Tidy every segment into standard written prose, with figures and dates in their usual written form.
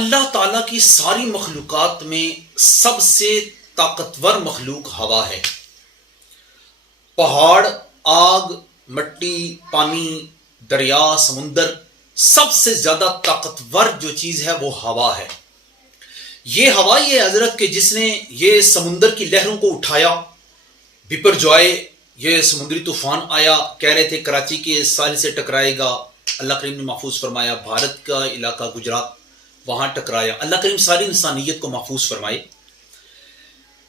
اللہ تعالیٰ کی ساری مخلوقات میں سب سے طاقتور مخلوق ہوا ہے۔ پہاڑ، آگ، مٹی، پانی، دریا، سمندر، سب سے زیادہ طاقتور جو چیز ہے وہ ہوا ہے۔ یہ ہوا یہ حضرت کہ جس نے یہ سمندر کی لہروں کو اٹھایا، بپر جوائے یہ سمندری طوفان آیا، کہہ رہے تھے کراچی کے ساحل سے ٹکرائے گا، اللہ کریم نے محفوظ فرمایا۔ بھارت کا علاقہ گجرات وہاں ٹکرایا، اللہ کریم ساری انسانیت کو محفوظ فرمائے۔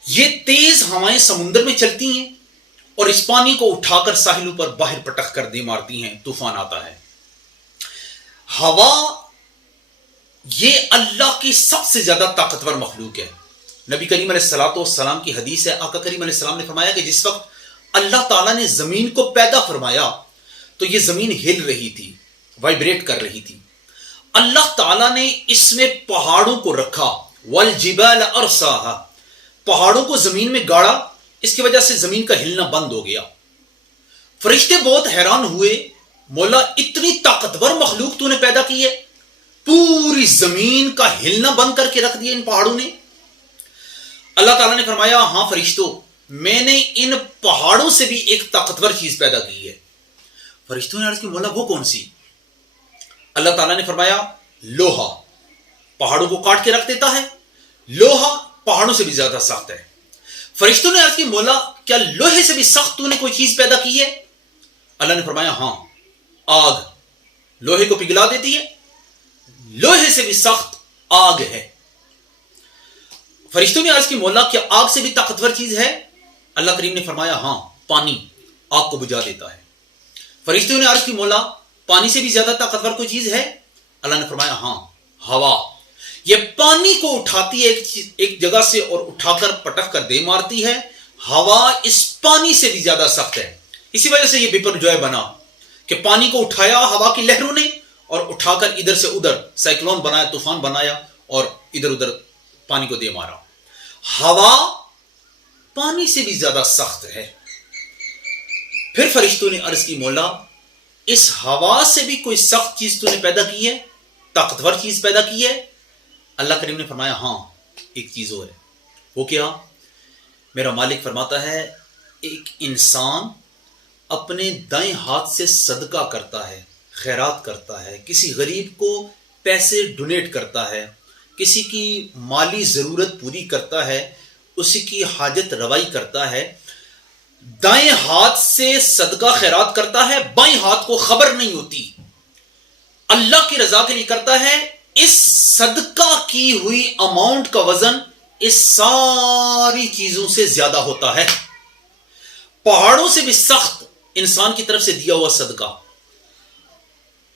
یہ تیز ہوائیں سمندر میں چلتی ہیں اور اس پانی کو اٹھا کر ساحلوں پر باہر پٹک کر دے مارتی ہیں، طوفان آتا ہے۔ ہوا یہ اللہ کی سب سے زیادہ طاقتور مخلوق ہے۔ نبی کریم علیہ الصلوۃ والسلام کی حدیث ہے، آقا کریم علیہ السلام نے فرمایا کہ جس وقت اللہ تعالیٰ نے زمین کو پیدا فرمایا تو یہ زمین ہل رہی تھی، وائبریٹ کر رہی تھی۔ اللہ تعالیٰ نے اس میں پہاڑوں کو رکھا، والجبال ارساہا، پہاڑوں کو زمین میں گاڑا، اس کی وجہ سے زمین کا ہلنا بند ہو گیا۔ فرشتے بہت حیران ہوئے، مولا اتنی طاقتور مخلوق تو نے پیدا کی ہے، پوری زمین کا ہلنا بند کر کے رکھ دیا ان پہاڑوں نے۔ اللہ تعالیٰ نے فرمایا ہاں فرشتوں، میں نے ان پہاڑوں سے بھی ایک طاقتور چیز پیدا کی ہے۔ فرشتوں نے عرض کی مولا وہ کون سی؟ اللہ تعالیٰ نے فرمایا لوہا، پہاڑوں کو کاٹ کے رکھ دیتا ہے، لوہا پہاڑوں سے بھی زیادہ سخت ہے۔ فرشتوں نے عرض کی مولا کیا لوہے سے بھی سخت تو نے کوئی چیز پیدا کی ہے؟ اللہ نے فرمایا ہاں، آگ، لوہے کو پگھلا دیتی ہے، لوہے سے بھی سخت آگ ہے۔ فرشتوں نے عرض کی مولا کیا آگ سے بھی طاقتور چیز ہے؟ اللہ کریم نے فرمایا ہاں، پانی آگ کو بجھا دیتا ہے۔ فرشتوں نے عرض کی مولا پانی سے بھی زیادہ طاقتور کوئی چیز ہے؟ اللہ نے فرمایا ہاں، ہوا، یہ پانی کو اٹھاتی ہے ایک جگہ سے اور اٹھا کر پٹک کر دے مارتی ہے۔ ہوا اس پانی سے بھی زیادہ سخت ہے، اسی وجہ سے یہ بپر جوائے بنا کہ پانی کو اٹھایا ہوا کی لہروں نے اور اٹھا کر ادھر سے ادھر سائیکلون بنایا، طوفان بنایا اور ادھر ادھر پانی کو دے مارا۔ ہوا پانی سے بھی زیادہ سخت ہے۔ پھر فرشتوں نے عرض کی مولا اس ہوا سے بھی کوئی سخت چیز تو نے پیدا کی ہے، طاقتور چیز پیدا کی ہے؟ اللہ کریم نے فرمایا ہاں، ایک چیز اور ہے۔ وہ کیا؟ میرا مالک فرماتا ہے ایک انسان اپنے دائیں ہاتھ سے صدقہ کرتا ہے، خیرات کرتا ہے، کسی غریب کو پیسے ڈونیٹ کرتا ہے، کسی کی مالی ضرورت پوری کرتا ہے، اسی کی حاجت روائی کرتا ہے، دائیں ہاتھ سے صدقہ خیرات کرتا ہے، بائیں ہاتھ کو خبر نہیں ہوتی، اللہ کی رضا کے لیے کرتا ہے، اس صدقہ کی ہوئی اماؤنٹ کا وزن اس ساری چیزوں سے زیادہ ہوتا ہے۔ پہاڑوں سے بھی سخت انسان کی طرف سے دیا ہوا صدقہ،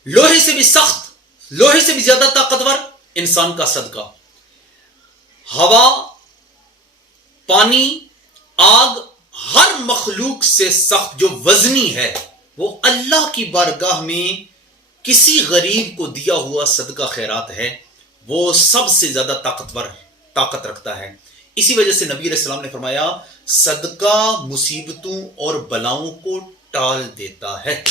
لوہے سے بھی سخت، لوہے سے بھی زیادہ طاقتور انسان کا صدقہ، ہوا، پانی، آگ، ہر مخلوق سے سخت جو وزنی ہے وہ اللہ کی بارگاہ میں کسی غریب کو دیا ہوا صدقہ خیرات ہے، وہ سب سے زیادہ طاقت رکھتا ہے۔ اسی وجہ سے نبی علیہ السلام نے فرمایا صدقہ مصیبتوں اور بلاؤں کو ٹال دیتا ہے۔